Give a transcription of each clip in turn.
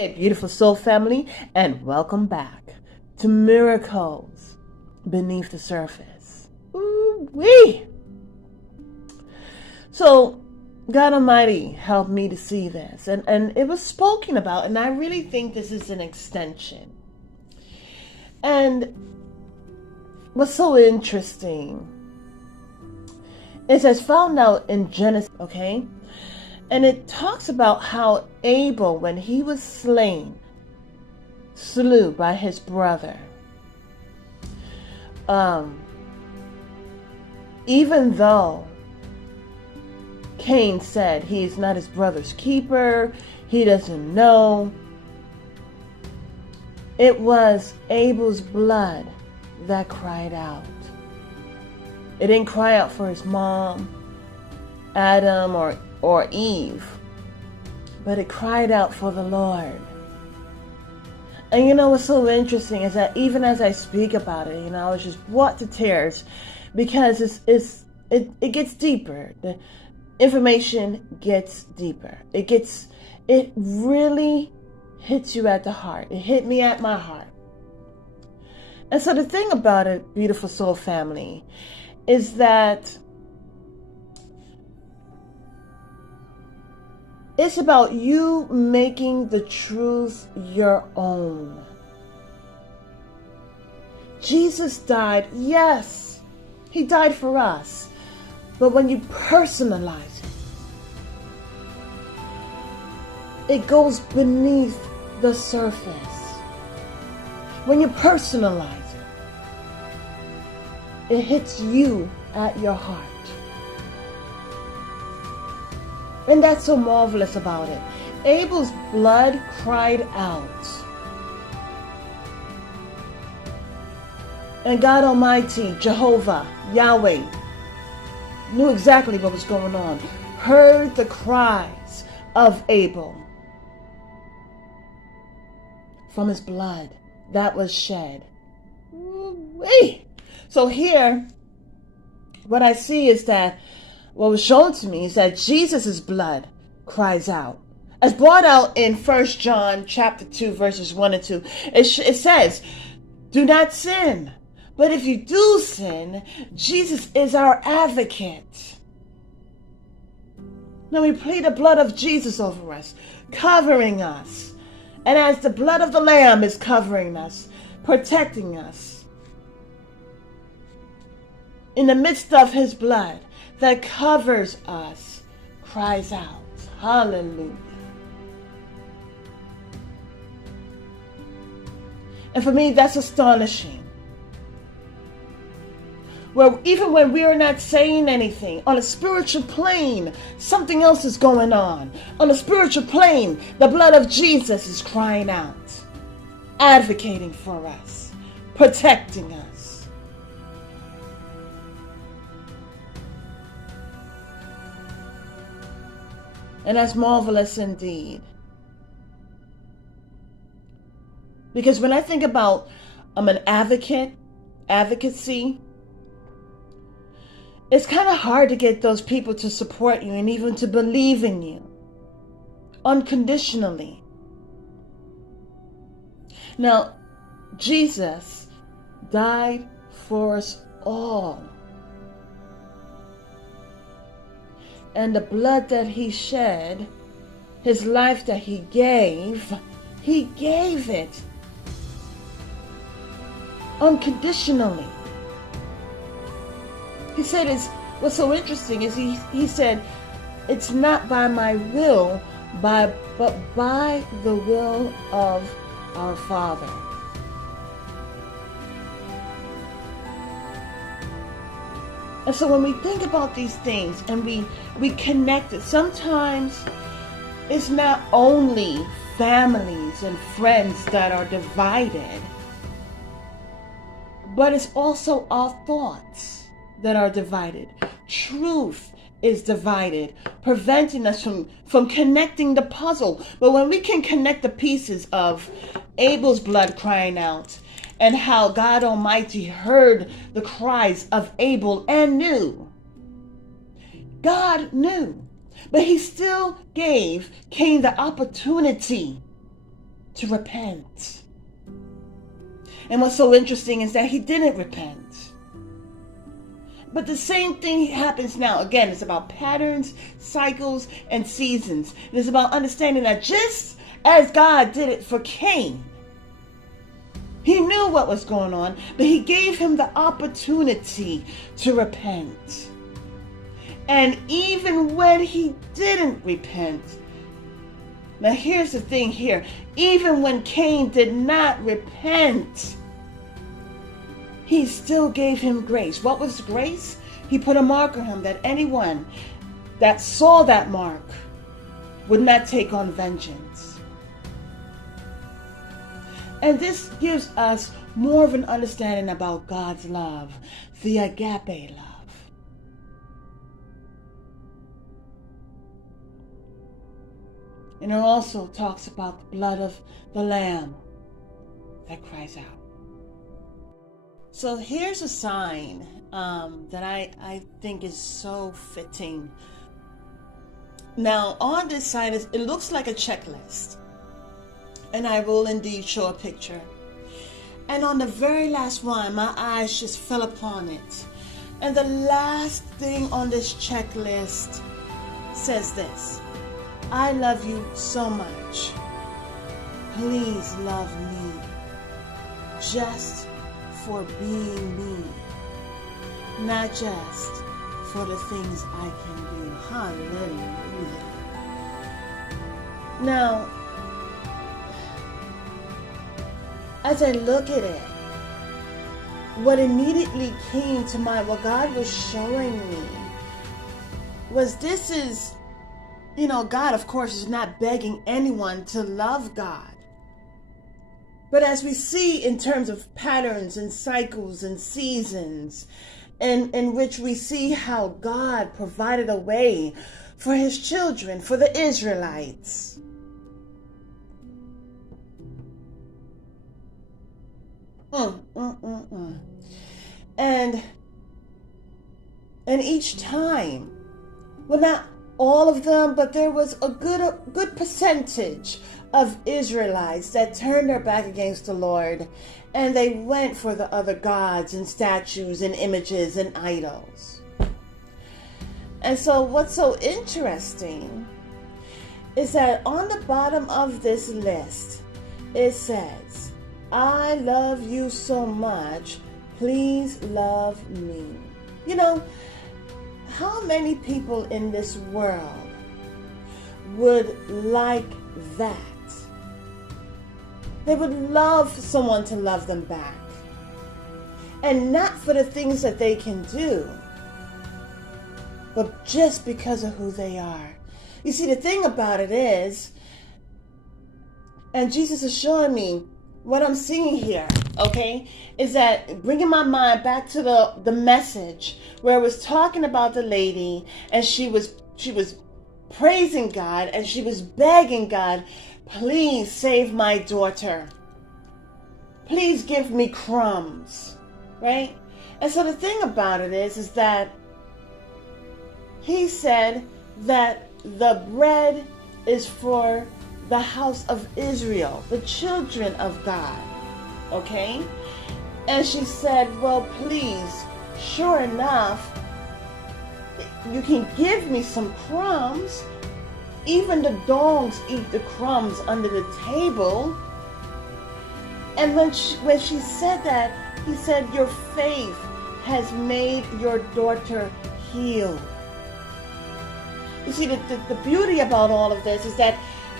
Hey, beautiful soul family, and welcome back to Miracles Beneath the Surface. Ooh-wee! So, God Almighty helped me to see this, and it was spoken about, and I really think this is an extension. And what's so interesting is it's found out in Genesis, okay? And it talks about how Abel, when he was slew by his brother, even though Cain said he is not his brother's keeper, he doesn't know, it was Abel's blood that cried out. It didn't cry out for his mom, Adam, or Eve, but it cried out for the Lord. And you know what's so interesting is that even as I speak about it, I was just brought to tears because it gets deeper. The information gets deeper. It really hits you at the heart. It hit me at my heart. And so the thing about it, beautiful soul family, is that it's about you making the truth your own. Jesus died, yes, he died for us. But when you personalize it goes beneath the surface. When you personalize it hits you at your heart. And that's so marvelous about it. Abel's blood cried out. And God Almighty, Jehovah, Yahweh, knew exactly what was going on. Heard the cries of Abel from his blood that was shed. Ooh-wee. So here, what I see is that what was shown to me is that Jesus' blood cries out. As brought out in 1 John chapter 2, verses 1 and 2, it says, do not sin. But if you do sin, Jesus is our advocate. Now we plead the blood of Jesus over us, covering us. And as the blood of the Lamb is covering us, protecting us, in the midst of his blood that covers us, cries out, hallelujah. And for me, that's astonishing. Well, even when we are not saying anything, on a spiritual plane, something else is going on. On a spiritual plane, the blood of Jesus is crying out, advocating for us, protecting us. And that's marvelous indeed. Because when I think about an advocacy, it's kind of hard to get those people to support you and even to believe in you unconditionally. Now, Jesus died for us all. And the blood that he shed, his life that he gave it unconditionally. He said, what's so interesting is he said, it's not by my will, but by the will of our Father. And so when we think about these things and we connect it, sometimes it's not only families and friends that are divided, but it's also our thoughts that are divided. Truth is divided, preventing us from connecting the puzzle. But when we can connect the pieces of Abel's blood crying out, and how God Almighty heard the cries of Abel and knew. God knew, but he still gave Cain the opportunity to repent. And what's so interesting is that he didn't repent. But the same thing happens now. Again, it's about patterns, cycles, and seasons. It is about understanding that just as God did it for Cain, he knew what was going on, but he gave him the opportunity to repent. And even when he didn't repent, now here's the thing here, even when Cain did not repent, he still gave him grace. What was grace? He put a mark on him that anyone that saw that mark would not take on vengeance. And this gives us more of an understanding about God's love, the agape love. And it also talks about the blood of the Lamb that cries out. So here's a sign that I think is so fitting. Now on this sign, it looks like a checklist. And I will indeed show a picture. And on the very last one, my eyes just fell upon it. And the last thing on this checklist says this: I love you so much. Please love me just for being me, not just for the things I can do. Hallelujah. Now, as I look at it, what immediately came to mind, what God was showing me, was this is, God, of course, is not begging anyone to love God. But as we see in terms of patterns and cycles and seasons, in which we see how God provided a way for his children, for the Israelites. And each time, well, not all of them, but there was a good percentage of Israelites that turned their back against the Lord, and they went for the other gods and statues and images and idols. And so what's so interesting is that on the bottom of this list, it says, I love you so much, please love me. How many people in this world would like that? They would love someone to love them back. And not for the things that they can do, but just because of who they are. You see, the thing about it is, and Jesus is showing me what I'm seeing here, okay, is that bringing my mind back to the message where it was talking about the lady, and she was praising God, and she was begging God, please save my daughter. Please give me crumbs, right? And so the thing about it is that he said that the bread is for the house of Israel, the children of God, okay? And she said, well, please, sure enough, you can give me some crumbs. Even the dogs eat the crumbs under the table. And when she said that, he said, your faith has made your daughter heal. You see, the beauty about all of this is that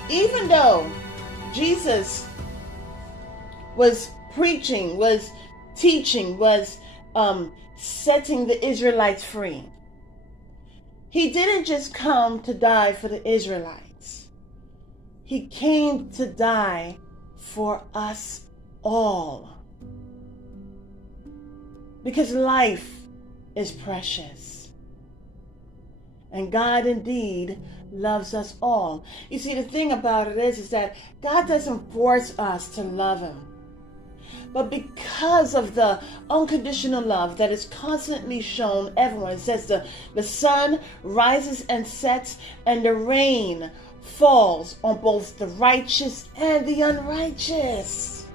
even though Jesus was preaching, was teaching, was setting the Israelites free, he didn't just come to die for the Israelites. He came to die for us all. Because life is precious. And God indeed loves us all. You see, the thing about it is that God doesn't force us to love him. But because of the unconditional love that is constantly shown everyone, it says the sun rises and sets and the rain falls on both the righteous and the unrighteous.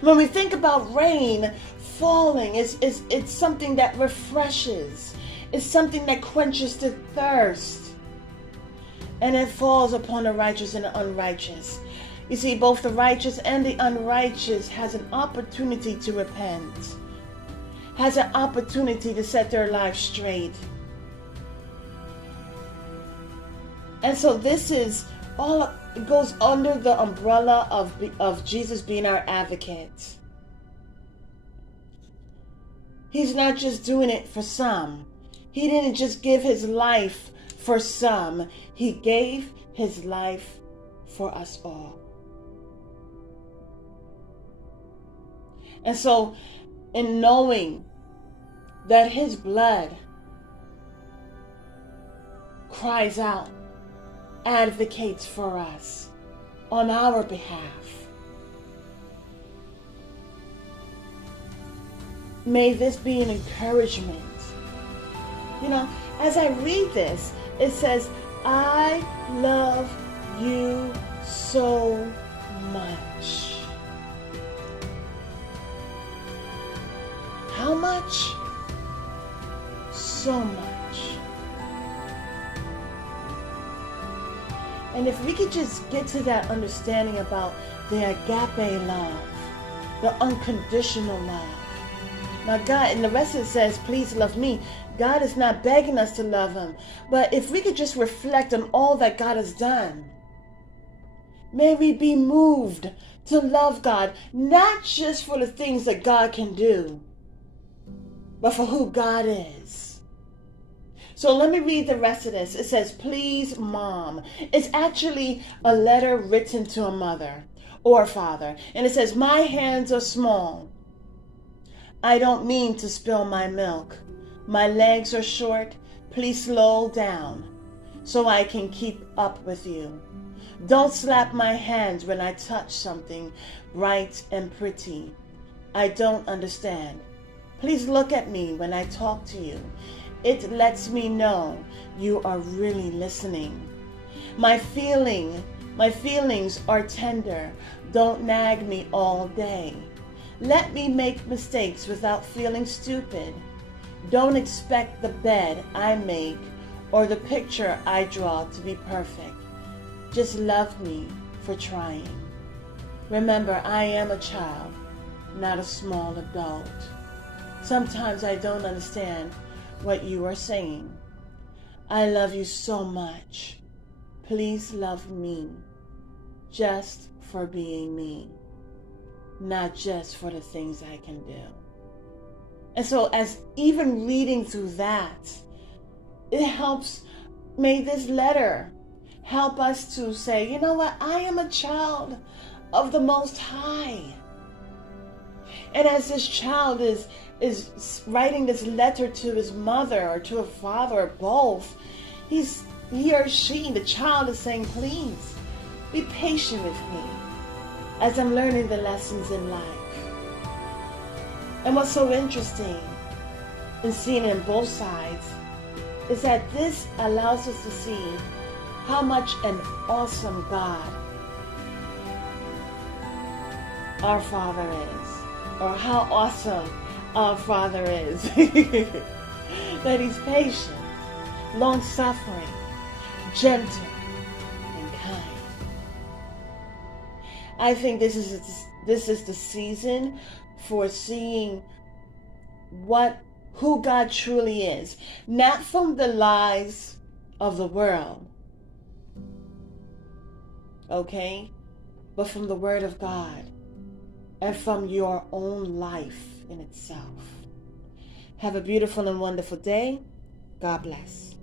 When we think about rain falling, it's something that refreshes. It's something that quenches the thirst. And it falls upon the righteous and the unrighteous. You see, both the righteous and the unrighteous has an opportunity to repent, has an opportunity to set their lives straight. And so this is all, it goes under the umbrella of Jesus being our advocate. He's not just doing it for some. He didn't just give his life for some. He gave his life for us all. And so, in knowing that his blood cries out, advocates for us on our behalf, may this be an encouragement. You know, as I read this, it says, I love you so much. How much? So much. And if we could just get to that understanding about the agape love, the unconditional love. Now God, and the rest of it says, please love me. God is not begging us to love him. But if we could just reflect on all that God has done, may we be moved to love God, not just for the things that God can do, but for who God is. So let me read the rest of this. It says, please, Mom. It's actually a letter written to a mother or a father. And it says, my hands are small. I don't mean to spill my milk. My legs are short. Please slow down so I can keep up with you. Don't slap my hands when I touch something bright and pretty. I don't understand. Please look at me when I talk to you. It lets me know you are really listening. My feelings are tender. Don't nag me all day. Let me make mistakes without feeling stupid. Don't expect the bed I make or the picture I draw to be perfect. Just love me for trying. Remember, I am a child, not a small adult. Sometimes I don't understand what you are saying. I love you so much. Please love me just for being me, not just for the things I can do. And so as even reading through that, it helps, may this letter help us to say, you know what, I am a child of the Most High. And as this child is writing this letter to his mother or to a father or both, he or she, the child, is saying, please be patient with me as I'm learning the lessons in life. And what's so interesting in seeing it on both sides is that this allows us to see how much an awesome God our Father is, or how awesome our Father is. That he's patient, long-suffering, gentle, and kind. I think this is the season for seeing who God truly is, not from the lies of the world, okay, but from the Word of God and from your own life in itself. Have a beautiful and wonderful day. God bless.